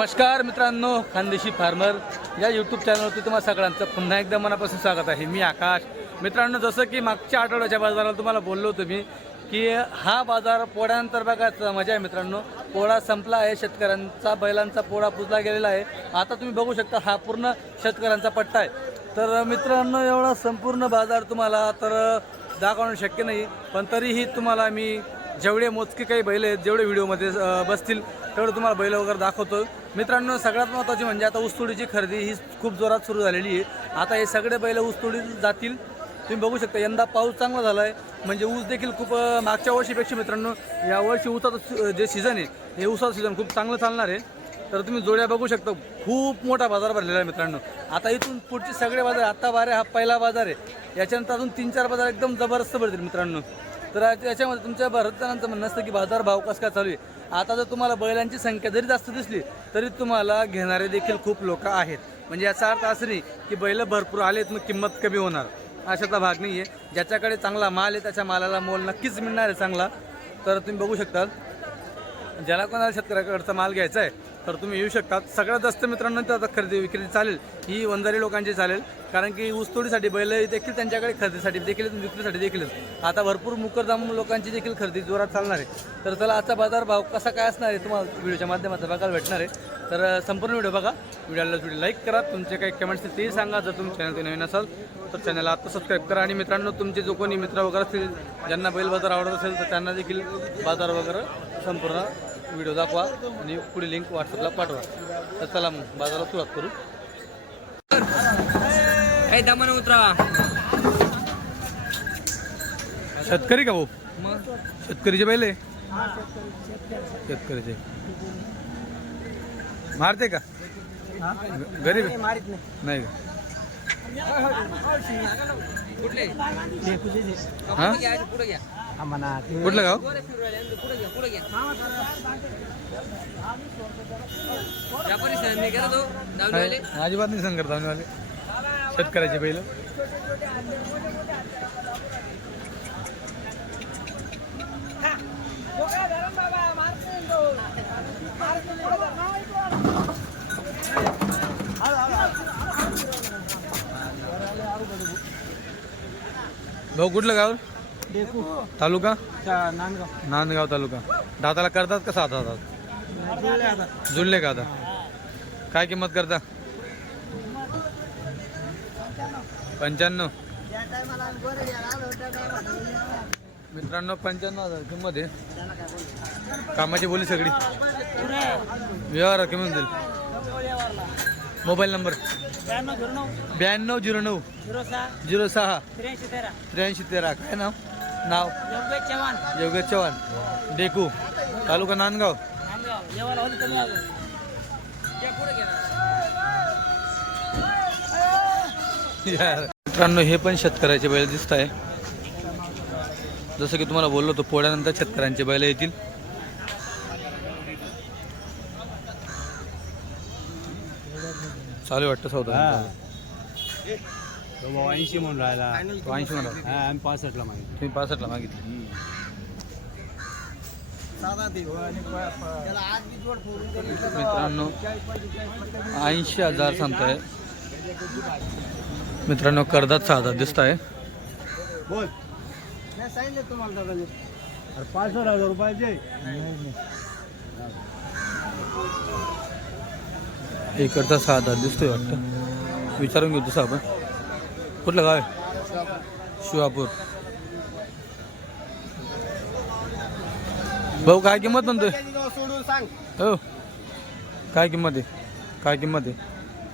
नमस्कार मित्रांनो खानदेशी फार्मर या यूट्यूब चॅनलवरती तुम्हाला सगळ्यांचं पुन्हा एकदा मनापासून स्वागत आहे. मी आकाश. मित्रांनो जसं की मागच्या आठवड्याच्या बाजाराला तुम्हाला बोललो होतो मी की हा बाजार पोळ्यानंतर बघायचा मजा आहे मित्रांनो. पोळा संपला आहे शेतकऱ्यांचा बैलांचा पोळा पुजला गेलेला आहे. आता तुम्ही बघू शकता हा पूर्ण शेतकऱ्यांचा पट्टा आहे. तर मित्रांनो एवढा संपूर्ण बाजार तुम्हाला तर दाखवणं शक्य नाही पण तरीही तुम्हाला मी जेवढे मोजके काही बैल आहेत जेवढे व्हिडिओमध्ये बसतील तेवढं तुम्हाला बैल वगैरे दाखवतो. मित्रांनो सगळ्यात महत्त्वाची म्हणजे आता ऊसतोडीची खरेदी ही खूप जोरात सुरू झालेली आहे. आता हे सगळे बैल ऊसतोडी जातील. तुम्ही बघू शकता यंदा पाऊस चांगला झाला आहे म्हणजे ऊस देखील खूप मागच्या वर्षीपेक्षा मित्रांनो यावर्षी ऊसाचं जे सीझन आहे हे ऊसाचं सीझन खूप चांगलं चालणार आहे. तर तुम्ही जोड्या बघू शकता खूप मोठा बाजार भरलेला आहे मित्रांनो. आता इथून पुढचे सगळे बाजार आत्ता बारे हा पहिला बाजार आहे. याच्यानंतर अजून तीन चार बाजार एकदम जबरदस्त भरतील मित्रांनो. तर याच्यामध्ये तुमच्या भारत म्हणणं असतं की बाजार भाव कसं काय चालू आहे? आता जर तुम्हाला बैलांची संख्या जरी जास्त दिसली तरी तुम्हाला घेणारे देखील खूप लोक आहेत. म्हणजे याचा अर्थ असं नाही की बैल भरपूर आलेत मग किंमत कमी होणार. अशाचा भाग नाही आहे ज्याच्याकडे चांगला माल आहे त्याच्या मालाला मोल नक्कीच मिळणार आहे चांगला. तर तुम्ही बघू शकता ज्याला कोणाला शेतकऱ्याकडचा माल घ्यायचा आहे तर तुम्ही येऊ शकतात. सगळ्यात जास्त मित्रांनो तर आता खरेदी विक्री चालेल. ही वंजारी लोकांची चालेल. कारण की ऊसतोडीसाठी बैल देखील त्यांच्याकडे खरेदीसाठी देखील विक्रीसाठी देखील आता भरपूर मुकरदाम लोकांची देखील खरेदी जोरात चालणार आहे. तर चला आजचा बाजार भाव कसा काय असणार आहे तुम्हाला व्हिडिओच्या माध्यमातून बघायला भेटणार आहे. तर संपूर्ण व्हिडिओ बघा. व्हिडिओला व्हिडिओ लाईक करा. तुमचे काही कमेंट्स असतील तेही सांगा. जर तुम्ही चॅनल नवीन असाल तर चॅनलला आता सबस्क्राईब करा. आणि मित्रांनो तुमचे जो कोणी मित्र वगैरे असतील ज्यांना बैल बाजार आवडत असेल तर त्यांना देखील बाजार वगैरे संपूर्ण व्हिडिओ दाखवा आणि पुढे लिंक व्हॉट्सअपला पाठवा तर चला मग बाजाराला सुरुवात करू काही दमानं उतरावा शेतकरी का भाऊ मग शेतकरीचे बैल आहे शेतकरीचे मारते का गरीब? नाही का कुठले? गाव पुढे घ्या? पुढे घ्या? व्यापारी नाही भाऊ कुठलं गाव? तालुका? नांदगाव. तालुका. दाताला करतात का सात हातात? जुळले का आता? काय किंमत करता? पंच्याण्णव. मित्रांनो पंच्याण्णव हजार किंमत आहे. कामाची बोली सगळी. व्यवहार किंमत देईल मोबाईल नंबर. ब्याण्णव झिरो नऊ. झिरो सहा. त्र्याऐंशी तेरा. काय नाव? नाव? योगेश चव्हाण. डेकू. तालुका नांदगाव. यार. मित्रांनो हे पण शेतकऱ्याचे बैल दिसत आहे जसं की तुम्हाला बोललो तो पोळ्यानंतर शेतकऱ्यांचे बैल येतील. चालू वाटतं सौदा ऐंशी म्हणून राहिला. तो ऐंशी म्हणा हा आम्ही पासष्टला मागितलं. तुम्ही पासष्टला मागितले. मित्रांनो ऐंशी हजार सांगताय. मित्रांनो कर्जात सहा हजार दिसत आहे बोल अरे पासष्ट हजार रुपयाचे. इकडचा सहा हजार दिसतोय वाटतं. विचारून घेऊ तसं आपण. कुठलं गाव आहे? शिवापूर. भाऊ काय किंमत म्हणतोय? सोडून सांग हो. काय किंमत आहे? काय किंमत आहे?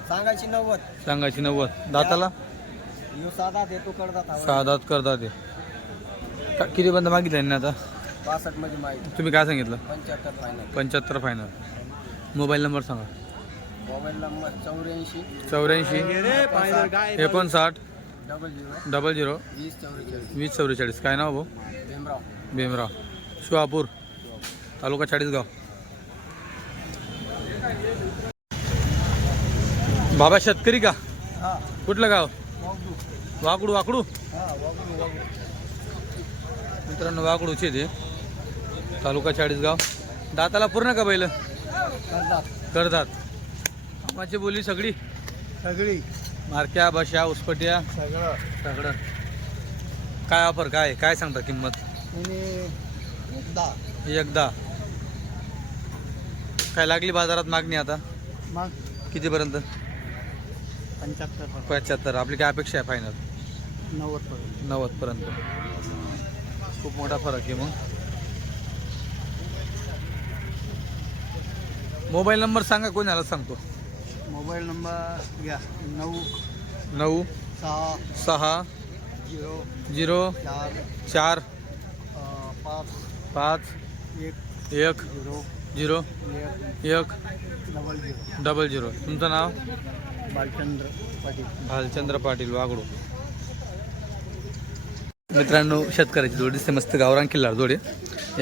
सांगायची नव्वद. सांगायची नव्वद. दाताला? यो साधा देतो करतात सहा दात करतात ते का- किती बंद मागितले यांनी आता? पासष्टमध्ये माहिती तुम्ही काय सांगितलं? पंच्याहत्तर फायनल पंच्याहत्तर फायनल मोबाईल नंबर सांगा. मोबाईल नंबर चौऱ्याऐंशी. चौऱ्याऐंशी. एकोणसाठ डबल झिरो. Double zero. वीस चौवेचाळीस वीस चौवेचाळीस काय नाव भाऊ? भीमराव. भीमराव. शिवापूर तालुका चाळीसगाव. बाबा शेतकरी का? कुठलं गाव? वाकडू. वाकडू मित्रांनो वाकडूचे ते. तालुका चाळीसगाव. दाताला पूर्ण का बैल? करतात कामाची बोली सगळी? सगळी. मारक्या बशा उसपट्या सगळं. सगळं. काय ऑफर काय? काय सांगता किंमत? आणि एकदा. एकदा. काय लागली बाजारात मागणी आता? मग कितीपर्यंत? पंच्याहत्तर पंच्याहत्तर. आपली काय अपेक्षा आहे फायनल नव्वद पर्यंत नव्वदपर्यंत. खूप मोठा फरक आहे मग. मोबाईल नंबर सांगा कोणी आला सांगतो? मोबाईल नंबर घ्या. नऊ नऊ सहा सहा झिरो झिरो चार चार पाच पाच एक एक झिरो झिरो एक डबल झिरो. Double zero. तुमचं नाव? बालचंद्र पाटील. भालचंद्र पाटील वागडू. मित्रांनो शेतकऱ्याची जोडी दिसते मस्त गावरान किल्लार जोडी.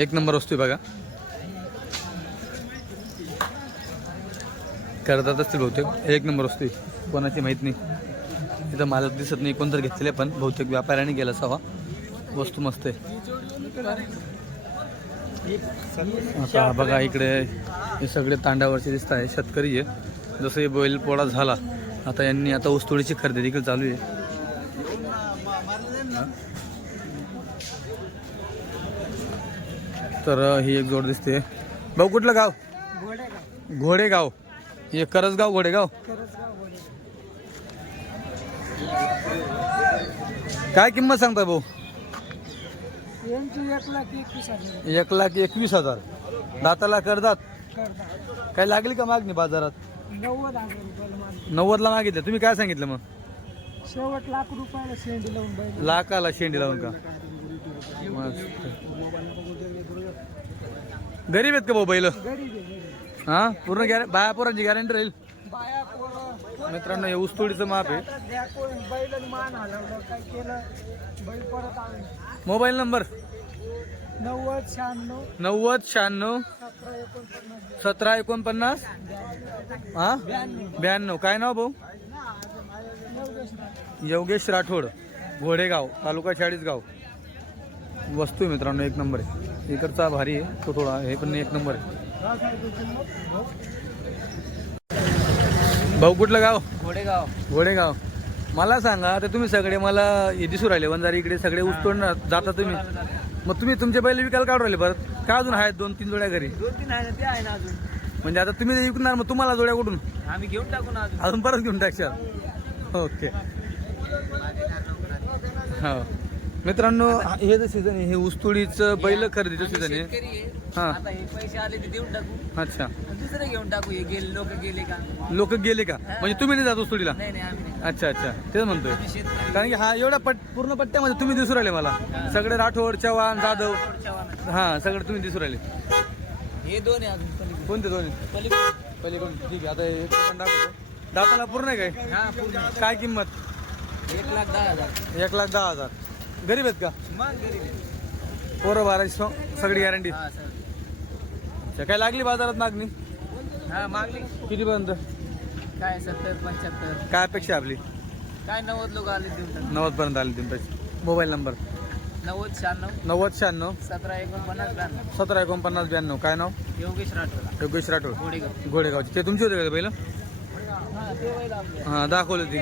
एक नंबर वस्तू बघा. करतात असतील बहुतेक. एक नंबर असते कोणाची माहीत नाही. इथं मालक दिसत नाही कोणतर घेतलेले पण बहुतेक व्यापाऱ्याने गेला असावा. वस्तू मस्त आहे. आता बघा इकडे हे सगळे तांड्यावरचे दिसत आहे शेतकरी आहे. जसं हे बैल पोळा झाला आता यांनी आता ऊसतोडीची खरेदी देखील चालू आहे. तर ही एक जोड दिसते. भाऊ कुठलं गाव? घोडेगाव. हे करसगाव घोडेगाव? काय किंमत सांगता भाऊ? एक लाख एकवीस हजार. दाताला करतात? काय लागली का मागणी बाजारात? नव्वदला मागितलं. तुम्ही काय सांगितलं मग? शेवट लाख रुपयाला शेंडी लावून लाखाला शेंडी लावून का. गरीब आहेत का भाऊ बैल? हा? पूर्ण गॅर बाया पोरांची गॅरंटी राहील. मित्रांनो हे ऊसतोडीचं माप आहे. Mobile number? नव्वद शहाण्णव नव्वद शहाण्णव सतरा एकोणपन्नास. हा? ब्याण्णव. काय नाव भाऊ? योगेश राठोड. घोडेगाव तालुका चाळीसगाव. वस्तू आहे मित्रांनो एक नंबर आहे. इकडचा भारी आहे तो थोडा हे पण एक नंबर आहे. भाऊ कुठलं गाव? घोडेगाव. घोडेगाव. मला सांगा ते तुम्ही सगळे मला हे दिसू राहिले वंजारी इकडे सगळे तोडणं जाता तुम्ही. मग तुम्ही तुमचे बैल विकायला काढून राहिले परत. का अजून आहेत दोन तीन जोड्या घरी? दोन तीन आहे ते आहे ना अजून. म्हणजे आता तुम्ही विकणार मग तुम्हाला जोड्या कुठून? आम्ही घेऊन टाकू ना अजून. अजून परत घेऊन टाकशाल? ओके. हो. मित्रांनो हे जे सीझन आहे हे ऊसतोडीचं बैल खरेदीचं सीझन आहे शेतकरी आहे. हा. आता हे पैसे आले ते देऊन टाकू. अच्छा. आणि दुसरं घेऊन टाकू हे गेले लोक गेले का? लोक गेले का? म्हणजे तुम्ही नाही जात ऊसतोडीला? नाही नाही आम्ही नाही. अच्छा अच्छा. तेच म्हणतोय. आम्ही शेतकरी. कारण की हा एवढा पट पूर्ण पट्ट्यामध्ये तुम्ही दिसू राहिले मला. सगळे राठोड चव्हाण जाधव. पुढच्या वाहनात. हा सगळे तुम्ही दिसू राहिले. हे दोन आहे अजून पलीकडे. कोणते दोन्ही पलीकडे. पलीकडून. ठीक आहे आता हे पण दाखवतो. दाताला पूर्ण आहे काय? हा पूर्ण. काय किंमत? एक लाख दहा हजार. एक लाख दहा हजार. गरीब आहेत का? मग गरीब. पोरं बाराची सो- सगळी गॅरंटी हा सर काय लागली बाजारात मागणी? हा मागली कितीपर्यंत? काय सत्तर पंच्याहत्तर. काय अपेक्षा आपली? काय नव्वद लोक आले देऊन नव्वदपर्यंत आली तीन पैसे मोबाईल नंबर? नव्वद शहाण्णव. नव्वद शहाण्णव. सतरा एकोणपन्नास ब्याण्णव. सतरा एकोणपन्नास ब्याण्णव. काय नाव? योगेश राठोड. योगेश राठोड. घोडेगाव. घोडेगावचे. ते तुमचे होते का पहिलं? हा ते आपले हां दाखवलं तुम्ही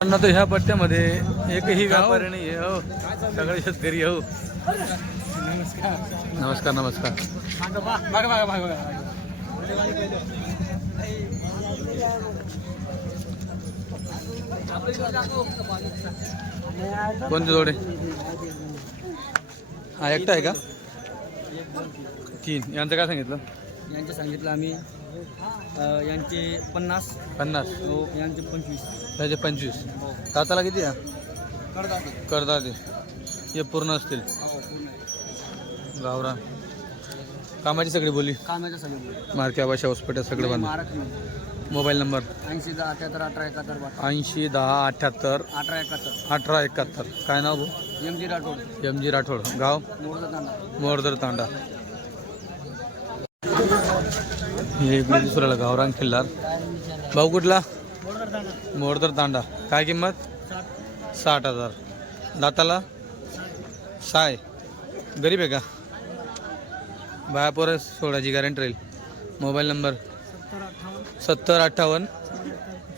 तर ह्या पट्ट्यामध्ये एकही व्यापारी नाही आहे हो. सगळे शेतकरी हो. नमस्कार नमस्कार. कोणते जोडे? हा एकटा आहे का? तीन. यांचं काय सांगितलं? यांचे सांगितलं आम्ही. यांचे पन्नास. पन्नास. हो यांचे पंचवीस. त्याचे पंचवीस. दाताला किती आहे? करता ते हे पूर्ण असतील. हो पूर्ण गावरान. कामाची सगळी बोली. कामाच्या सगळे मार्क्या भाषा हॉस्पिटल सगळं बंद. Maharashtra mobile number? ऐंशी दहा अठ्याहत्तर अठरा एकाहत्तर बारा ऐंशी दहा अठ्ठ्याहत्तर अठरा एकाहत्तर. अठरा एकाहत्तर. काय नाव भाऊ? M G Rathod. M G Rathod. गाव? मोडदा तांडा. मोरदर तांडा. हे दुसऱ्याला गावरान खिल्लार भाऊ कुठला? मोरदर तांडा काय किंमत? साठ हजार. दाताला? साय. गरीब आहे का? बायापोर सोळाची गॅरंटी राहील. Mobile number? सत्तर अठ्ठावन्न.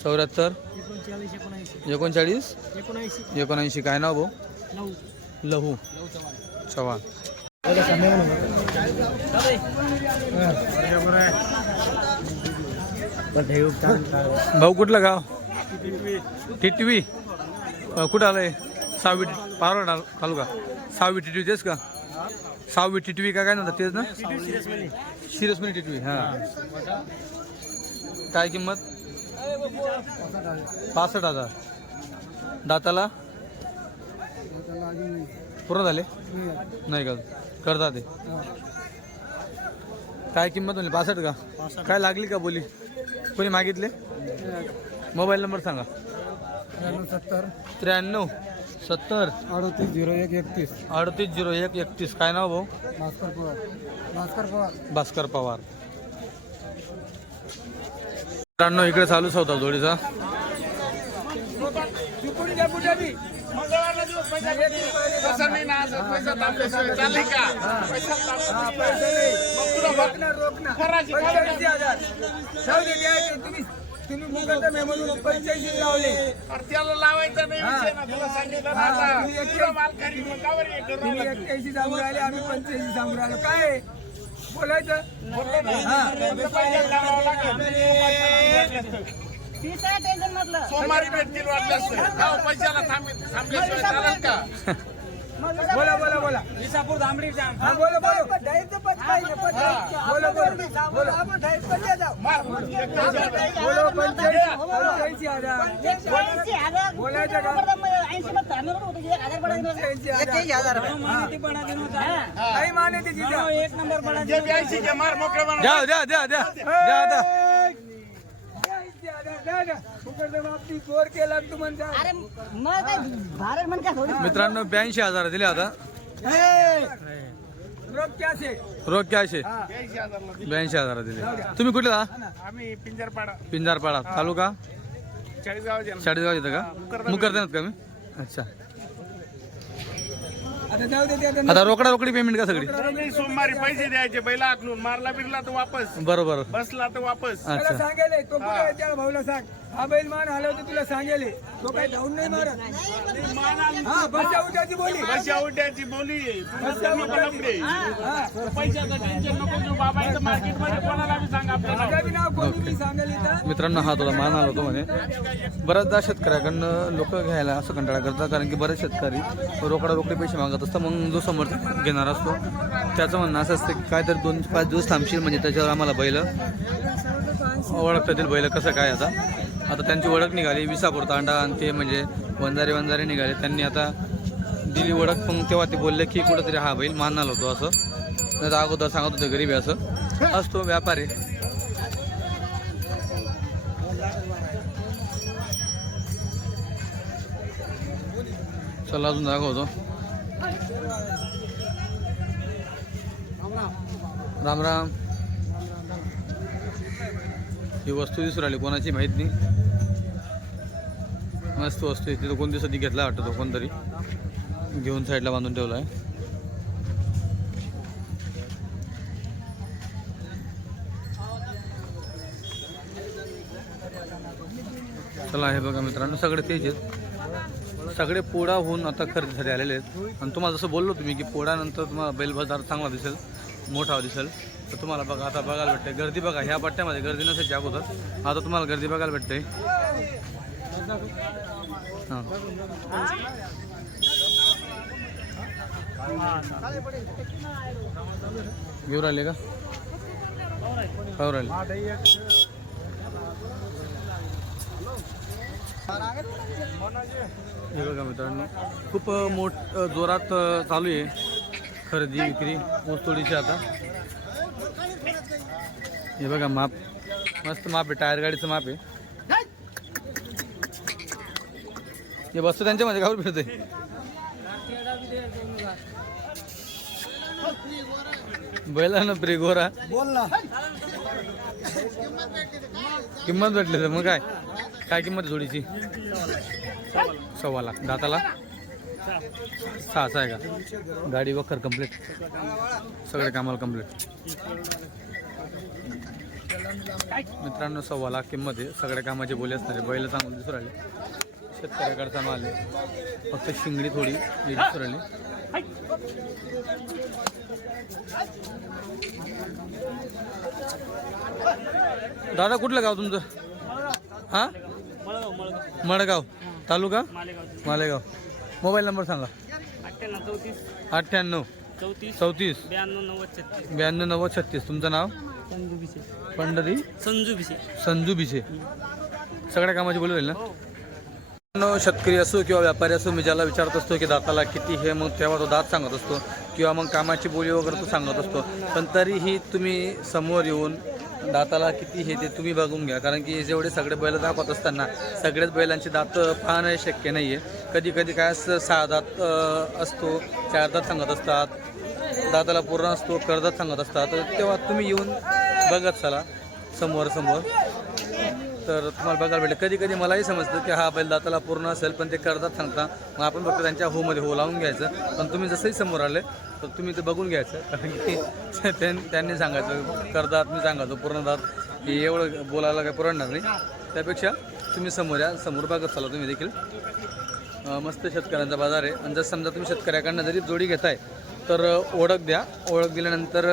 चौऱ्याहत्तर. एकोणचाळीस. एकोणऐंशी. काय नाव भाऊ? लहू. चव्हाण. भाऊ कुठलं गाव? टिटवी. कुठं आलंय? सहावी पारोड तालुका. सहावी टिटवी तेच का? सहावी टिटवी का काय नव्हतं तेच ना? शिरसमणी टिटवी हा. काय किंमत? पासष्ट हजार. दाताला? पूर्ण झाले? नाही का करता ते. काय किंमत म्हणली? पासष्ट का? काय लागली का बोली? कोणी मागितले? मोबाईल नंबर सांगा. सत्तर. त्र्याण्णव सत्तर. अडतीस झिरो एक एकतीस. अडतीस झिरो एक एकतीस. काय नाव भाऊ? भास्कर पवार. भास्कर पवार. भास्कर पवार. मित्रांनो इकडे चालूच होता जोडीचा. तुम्ही पंच्याऐंशी लावले. त्याला लावायचं नाही विषय ना तुला सांगितलं ना आता. तुम्ही एक- तुला माल खरेदी मग का बरं हे करू तुम्ही राहिला? एक्क्याऐंशी सांगून राहिले आम्ही पंच्याऐंशी सांगून राहिलो. काय? आहे? बोलायचं? बोललो ना. फक्त पैशाला लावावं लागेल. सोमवारी भेटतील वाटलं असतं. जाऊ, पैशाला थांब- थांबल्याशिवाय चालेल का? बोला बोला बोला. विसापूर धांबरी हा बोला बोला. बोला बोला बोला. मार, मार. बोलो. पंच्याऐंशी पंच्याऐंशी हजार बोलायचं का? पंच्याऐंशी हजार एक नंबर बनव. द्या द्या द्या द्या. द्या आता चोर केला तू म्हणता अरे मग काय भारत म्हण काय थोडी. मित्रांनो ब्याऐंशी हजार दिले आता. रोग रोख कॅश. आहे ब्याऐंशी हजार दिले. तुम्ही कुठले का आम्ही पिंजरपाडा. पिंजारपाडा. तालुका? चाळीसगाव. चाळीसगाव येतं का? मुकर देणार का मी अच्छा. आता जाऊ दे ते आता आता रोकडा रोकडी पेमेंट का सगळी? नाही, सोमवारी पैसे द्यायचे बैला आखलून मारला बिरला तर वापस. बरोबर. बसला तर वापस. त्याला अच्छा तो त्या भाऊला सांग. हा बैल मान हलवतो तुला सांगेल. तो काही धावून नाही मारत. हा बसच्या उठाची बोली. कशा उड्याची बोली. तुला मित्रांनो हा थोडा मान आला होतो म्हणे. बऱ्याचदा शेतकऱ्याकडनं लोक घ्यायला असं कंटाळा करतात कारण की बरेच शेतकरी रोकडा रोकडे पैसे मागत असतात मग जो समोर घेणार असतो. त्याचं म्हणणं असं असतं की काहीतरी दोन पाच दिवस थांबशील म्हणजे त्याच्यावर आम्हाला बैल ओळखता येतील बैल कसं काय आता. आता त्यांची ओळख निघाली विसापूर तांडा आणि ते म्हणजे वंजारे वंजारे निघाले. त्यांनी आता दिली ओळख मग तेव्हा ते बोलले की कुठंतरी हा बैल मानणार होतो असं. नाही तर अगोदर सांगत होते गरीब असं. असतो व्यापारी. चला अजून दाखवतो. राम राम. ही वस्तू दिसून राहिली कोणाची माहीत नाही. मस्त वस्तू आहे. तिथं कोण दिवसात घेतला वाटतं तो कोणतरी. घेऊन साईडला बांधून ठेवला आहे. चला हे बघा मित्रांनो सगळे तेच आहेत. सगळे पोळा होऊन आता खरेदीसाठी आलेले आहेत. आणि तुम्हाला जसं बोललो तुम्ही की पोळ्यानंतर तुम्हाला बैल बाजार चांगला दिसेल मोठा दिसेल. तर तुम्हाला बघा आता बघायला भेटते गर्दी बघा ह्या पट्ट्यामध्ये गर्दी नसायची अगोदर. आता तुम्हाला गर्दी बघायला भेटते घेऊ राहिले का? खाऊ राहिले. हे बघा मित्रांनो खूप मोठ जोरात चालू आहे खरेदी विक्री ऊसतोडीची आता. हे बघा माप. मस्त माप आहे टायर गाडीचं माप आहे. हे त्यांच्या त्यांच्यामध्ये गावर फिरते बैलानं प्रे गोरा बोल ना किंमत भेटली तर मग काय? काय किंमत आहे जोडीची? सव्वा लाख. दाताला? सहा आहे का? गाडी वखर कंप्लीट सगळे कामाला कंप्लीट मित्रांनो सव्वा लाख किंमत आहे. सगळ्या कामाचे बोले असणारे बैल चांगले दिसून राहिले. शेतकऱ्याकडचा माल आहे. फक्त शिंगडी थोडी हे राहिली दादा कुठलं गाव तुमचं? हा? मडगाव. तालुका? मालेगाव. मोबाईल नंबर सांगा. अठ्ठ्याण्णव चौतीस ब्याण्णव नव्वद छत्तीस. तुमचं नाव? पंढरी? संजू भिसे. संजू भिसे. सगळ्या कामाची बोलू राहील ना? मित्रांनो, शेतकरी असो किंवा व्यापारी असो मी ज्याला विचारत असतो की दाताला किती हे? मग तेव्हा तो दात सांगत असतो किंवा मग कामाची बोली वगैरे तो सांगत असतो. पण तरीही तुम्ही समोर येऊन दाताला किती हे ते तुम्ही बघून घ्या. कारण की जेवढे सगळे बैल दाखवत असताना सगळेच बैलांची दात पाहणं शक्य नाही आहे कधी कधी काय असतं सहा दात असतो चार दात सांगत असतात दाताला पूर्ण असतो कर्दात सांगत असतात. तर तेव्हा तुम्ही येऊन बघत चला समोर समोर तर तुम्हाला बघायला भेटेल. कधी कधी मलाही समजतं की हा बैल दाताला पूर्ण असेल पण ते करतात सांगता. मग आपण फक्त त्यांच्या होमध्ये हो लावून घ्यायचं. पण तुम्ही जसंही समोर आले तर तुम्ही ते बघून घ्यायचं. कारण की त्यां- त्यांनी सांगायचं करदात मी सांगायचो पूर्ण दात. की एवढं बोलायला काही पुरणार नाही. त्यापेक्षा तुम्ही समोर या समोर बघत चाला तुम्ही देखील. मस्त शेतकऱ्यांचा बाजार आहे. आणि जर समजा तुम्ही शेतकऱ्याकडनं जरी जोडी घेताय तर ओळख द्या. ओळख दिल्यानंतर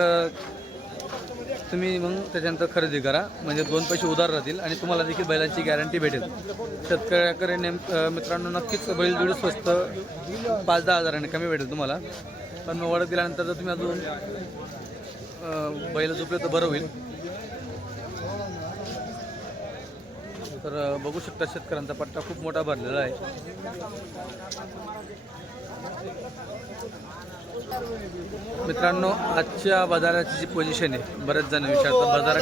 तुम्ही मग त्याच्यानंतर खरेदी करा. म्हणजे दोन पैसे उधार राहतील आणि तुम्हाला देखील बैलांची गॅरंटी भेटेल. शेतकऱ्याकडे नेम मित्रांनो नक्कीच बैल जोडी स्वस्त पाच दहा हजाराने कमी भेटेल तुम्हाला. पण मग ओळख दिल्यानंतर जर तुम्ही अजून बैल झोपले तर बरं होईल. तर बघू शकता शेतकऱ्यांचा पट्टा खूप मोठा भरलेला आहे. मित्रांनो आजच्या बाजाराची जी पोझिशन आहे बरेच जण विचारतात बाजार.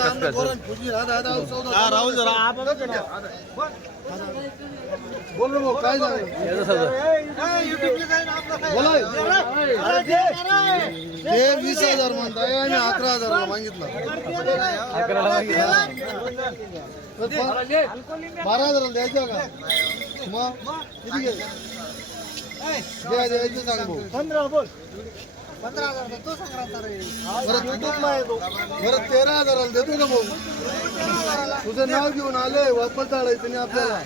हे वीस हजार म्हणताय आणि अकरा हजार मागितलं. बारा हजार द्यायचं का? मग किती घ्यायचं पंधरा बोल पंधरा हजार बरं तेरा हजाराला देतो का भाऊ तुझं नाव घेऊन आले वापस काढायचं नाही आपल्याला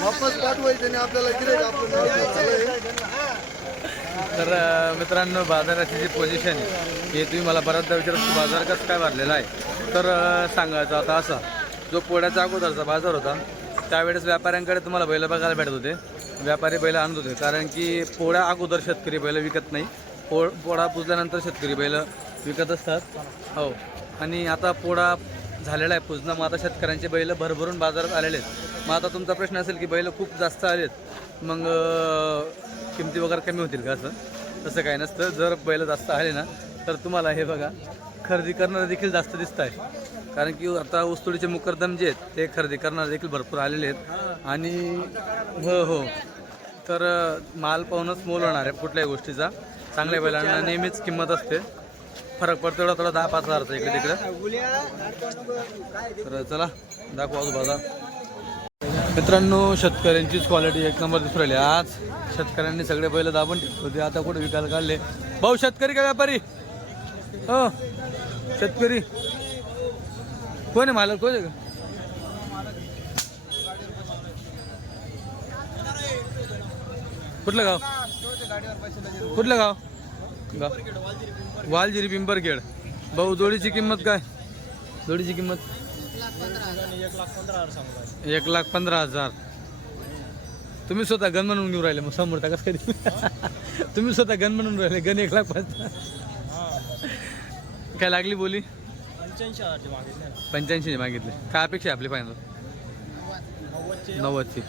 वापस पाठवायचं नाही आपल्याला गिरायचं आपलं नाव घेऊन आलंय. तर मित्रांनो बाजाराची जी पोझिशन आहे हे तुम्ही मला बऱ्याचदा विचारत की बाजार कसं काय भरलेला आहे तर सांगायचं आता असा जो पोळ्याचा अगोदरचा बाजार होता त्यावेळेस व्यापाऱ्यांकडे तुम्हाला बैल बघायला भेटत होते. व्यापारी बैल आणत होते. कारण की पोळ्या अगोदर शेतकरी बैल विकत नाही. पोळ पोळा पुजल्यानंतर शेतकरी बैल विकत असतात. हो. आणि आता पोळा झालेला आहे पुजणं. मग आता शेतकऱ्यांचे बैल भरभरून बाजारात आलेले आहेत. मग आता तुमचा प्रश्न असेल की बैल खूप जास्त आलेत. मग किमती वगैरे कमी होतील का असं? तसं काय नसतं. जर बैल जास्त आले ना तर तुम्हाला हे बघा. खरेदी करणारे देखील जास्त दिसत आहे कारण की आता ऊसतोडीचे मुकरदम जे आहेत ते खरेदी करणारे देखील भरपूर आलेले आहेत. आणि हो हो. तर माल पाहूनच मोल होणार आहे कुठल्याही गोष्टीचा. चांगल्या बैलांना नेहमीच किंमत असते. फरक पडतो एवढा थोडा दहा पाच हजारचा इकडे तिकडे. तर चला दाखवा अजून मित्रांनो शेतकऱ्यांचीच क्वालिटी एक नंबर दिसून राहिली. आज शेतकऱ्यांनी सगळे बैल दाबून ठेवले होते. आता कुठे विकायला काढले? भाऊ शेतकरी का व्यापारी? हो. शेतकरी. कोण आहे मालक? कोण आहे का कुठलं गाव? कुठलं गाव? गाव वालजिरी पिंपरखेड. भाऊ जोडीची किंमत काय? जोडीची किंमत? एक लाख पंधरा हजार. तुम्ही स्वतः गन म्हणून घेऊन राहिले मग समोर कसं कधी तुम्ही स्वतः गन म्हणून राहिले गन एक लाख पाच काय लागली बोली? पंच्याऐंशी मागितले काय अपेक्षा आहे आपली फायनल नव्वदची.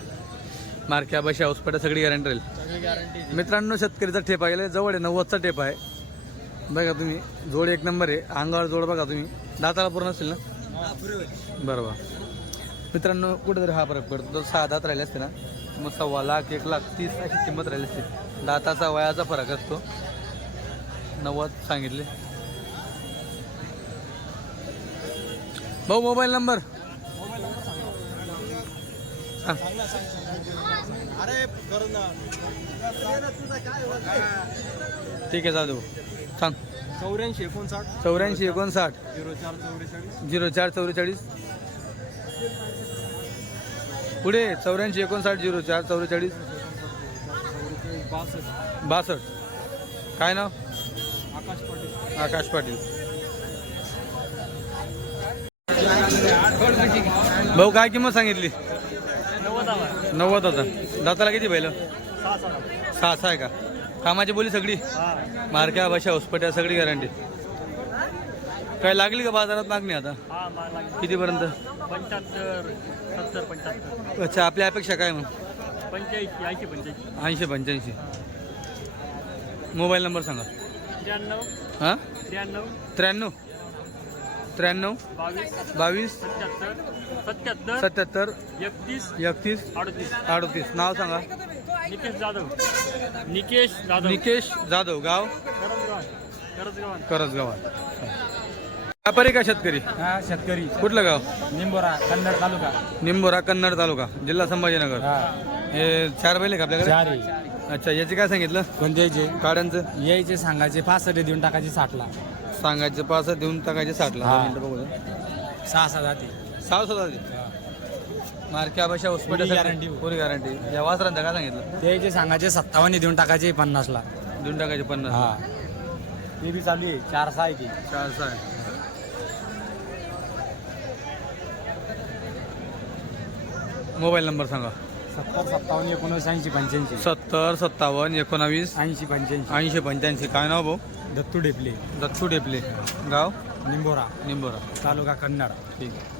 मार्क्या बशा औसपटा सगळी गॅरंटी राहील. मित्रांनो शेतकरीचा ठेपा गेला जवळ आहे नव्वदचा ठेपा आहे. बघा तुम्ही जोड एक नंबर आहे. अंगावर जोड बघा तुम्ही. दाताला पूर्ण असेल ना? बरोबर मित्रांनो कुठेतरी हा फरक पडतो. जर सहा दात राहिले असते ना? मग सव्वा लाख एक लाख तीस अशी किंमत राहिली असते. दाताचा वयाचा फरक असतो. नव्वद सांगितले. भाऊ मोबाईल नंबर. ठीक आहे जाधव सांग चौऱ्याऐंशी एकोणसाठ. चौऱ्याऐंशी एकोणसाठ. झिरो चार चौवेचाळीस झिरो चार चौवेचाळीस पुढे चौऱ्याऐंशी एकोणसाठ झिरो चार चौवेचाळीस बासष्ट. बासष्ट. काय नाव? आकाश पाटील. आकाश पाटील. भाऊ काय किंमत सांगितली? नव्वद हजार दाताला किती बैल? सहा सहा. आहे का? कामाची बोली सगळी? मारक्या भाषा होस्पट्या सगळी गॅरंटी काय लागली का बाजारात मागणी आता? कितीपर्यंत? अच्छा आपल्या अपेक्षा काय मग? पंच्याऐंशी ऐंशी पंच्याऐंशी. ऐंशी पंच्याऐंशी. मोबाईल नंबर सांगा. त्र्याण्णव. हां? त्र्याण्णव. त्र्याण्णव. त्र्याण्णव बावीस बावीस सत्याहत्तर एकतीस एकतीस अडतीस. अडतीस. नाव सांगा. निकेश जाधव. निकेश जाधव. निकेश जाधव गाव? करंजगाव. व्यापारी का शेतकरी? हा शेतकरी. कुठलं गाव? निंबोरा कन्नड तालुका. निंबोरा कन्नड तालुका. जिल्हा संभाजीनगर. हे. चार बैल आहे का आपल्याकडे? चार अच्छा याचे काय सांगितलं? कोणत्याचे काड्यांचं? यायचे सांगायचे पासष्ट देऊन टाकायचे साठला. सांगायचं पाच देऊन टाकायचे साठला हा. दोन मिनिटं बघू दे. सहा सहा जाती. सहा सुद्धा Full guarantee. पुरी गॅरंटी या वासरांचं काय सांगितलं? त्याचे सांगायचे सत्तावन्न देऊन टाकायचे पन्नासला देऊन टाकायचे पन्नास हा. ते बी चालू आहे. चार सहा आहे की. चार सहा आहे. मोबाईल नंबर सांगा. सत्तर सत्तावन्न एकोणीस ऐंशी पंच्याऐंशी. सत्तर सत्तावन्न एकोणावीस ऐंशी पंच्याऐंशी. ऐंशी पंच्याऐंशी. काय नाव भाऊ? दत्तू डेपले दत्तू डेपले गाव? निंबोरा. निंबोरा. तालुका कन्नड. ठीक आहे.